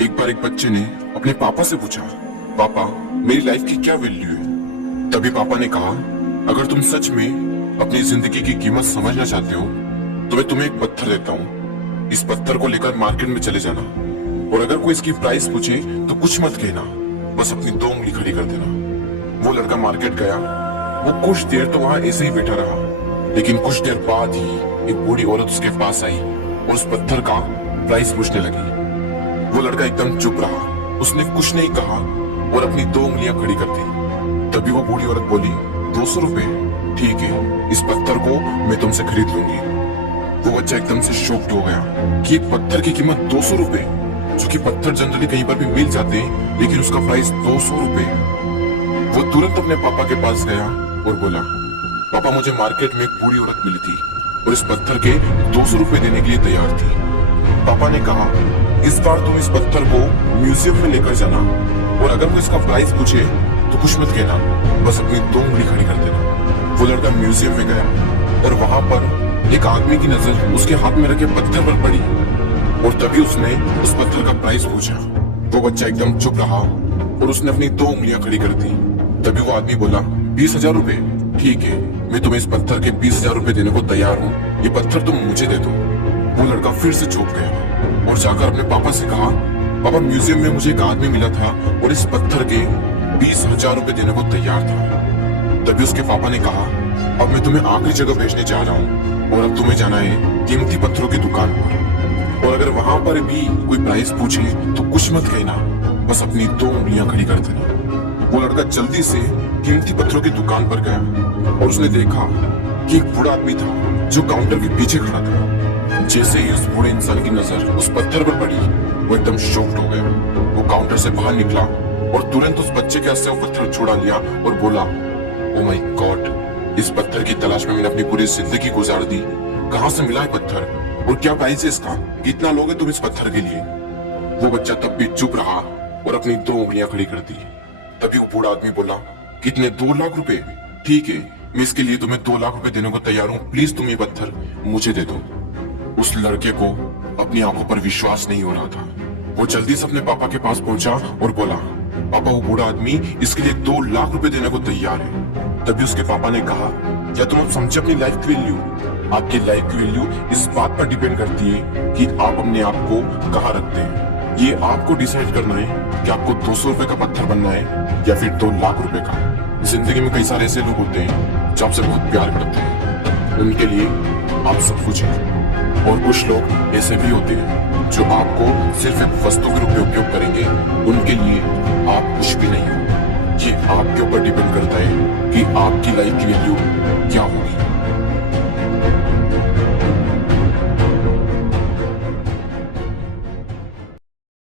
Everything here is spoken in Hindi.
एक बार एक बच्चे ने अपने पापा से पूछा, पापा मेरी लाइफ की क्या वैल्यू है। तभी पापा ने कहा, अगर तुम सच में अपनी जिंदगी की कीमत समझना चाहते हो तो मैं तुम्हें एक पत्थर देता हूँ। इस पत्थर को लेकर मार्केट में चले जाना और अगर कोई इसकी प्राइस पूछे तो कुछ मत कहना, बस अपनी 2 उंगली खड़ी कर देना। वो लड़का मार्केट गया। वो कुछ देर तो वहां ऐसे ही बैठा रहा, लेकिन कुछ देर बाद ही एक बूढ़ी औरत उसके पास आई और उस पत्थर का प्राइस पूछने लगी। वो लड़का एकदम चुप रहा, उसने कुछ नहीं कहा और अपनी 2 उंगलियां खड़ी कर दी। तभी वो बूढ़ी औरत बोली, 200 रुपए, ठीक है, इस पत्थर को मैं तुमसे खरीद लूंगी। वो बच्चा एकदम से शॉक्ड हो गया कि एक पत्थर की कीमत 200 रुपए, जो कि पत्थर जनरली कहीं पर भी मिल जाते हैं, लेकिन उसका प्राइस 200 रुपए। वो तुरंत अपने पापा के पास गया और बोला, पापा मुझे मार्केट में एक बूढ़ी औरत मिली थी और इस पत्थर के 200 रुपए देने के लिए तैयार थी। पापा ने कहा, इस बार तुम इस पत्थर को म्यूजियम में लेकर जाना और अगर वो इसका प्राइस पूछे तो कुछ मत कहना, बस अपनी 2 उंगली खड़ी कर देना। वो लड़का म्यूजियम में गया और वहां पर एक आदमी की नजर उसके हाथ में रखे पत्थर पर पड़ी और तभी उसने उस पत्थर का प्राइस पूछा। वो बच्चा एकदम चुप रहा और उसने अपनी 2 उंगलियां खड़ी कर दी। तभी वो आदमी बोला, 20,000 रुपए, ठीक है, मैं तुम्हें इस पत्थर के 20,000 रुपए देने को तैयार हूँ, ये पत्थर तुम मुझे दे दो। वो लड़का फिर से चौंक गया और जाकर अपने पापा से कहा, पापा म्यूजियम में मुझे एक आदमी मिला था और इस पत्थर के 20,000 रुपए देने को तैयार था। तभी उसके पापा ने कहा, अब मैं तुम्हें आखिरी जगह भेजने जा रहा हूँ और अब तुम्हें जाना है कीमती पत्थरों की दुकान पर और अगर वहां पर भी कोई प्राइस पूछे तो कुछ मत कहना, बस अपनी 2 उंगलियां खड़ी कर देना। वो लड़का जल्दी से कीमती पत्थरों की दुकान पर गया और उसने देखा कि एक बूढ़ा आदमी था जो काउंटर के पीछे खड़ा था। जैसे ही उस बूढ़े इंसान की नजर उस पत्थर पर पड़ी, वो एकदम शॉक्ड हो गया। वो काउंटर से बाहर निकला और तुरंत उस बच्चे के हाथ से वो पत्थर छुड़ा लिया और बोला, ओ माय गॉड, इस पत्थर की तलाश में मैंने अपनी पूरी जिंदगी गुजार दी। कहां से मिला है पत्थर और क्या प्राइस है इसका, कितना लोगे तुम इस पत्थर के लिए। वो बच्चा तब भी चुप रहा और अपनी 2 उंगलियां खड़ी कर दी। तभी वो बूढ़ा आदमी बोला, कितने, 2 लाख रुपए, ठीक है, मैं इसके लिए तुम्हें 2 लाख रुपए देने को तैयार हूँ, प्लीज तुम ये पत्थर मुझे दे दो। उस लड़के को अपनी आंखों पर विश्वास नहीं हो रहा था। वो जल्दी से अपने पापा के पास पहुंचा और बोला, पापा वो बूढ़ा आदमी इसके लिए 2 लाख रुपए देने को तैयार है। तभी उसके पापा ने कहा, क्या तुम अब समझे अपनी लाइफ की वैल्यू? आपकी लाइफ की वैल्यू इस बात पर डिपेंड करती है कि आप अपने आप को कहाँ रखते हैं। ये आपको डिसाइड करना है कि आपको 200 रुपए का पत्थर बनना है या फिर 2 लाख रुपए का। जिंदगी में कई सारे ऐसे लोग होते हैं जो आपसे बहुत प्यार करते हैं, उनके लिए आप सब कुछ है, और कुछ लोग ऐसे भी होते हैं जो आपको सिर्फ एक वस्तु के रूप में उपयोग करेंगे, उनके लिए आप कुछ भी नहीं हो। ये आपके ऊपर डिपेंड करता है कि आपकी लाइफ की वैल्यू क्या होगी।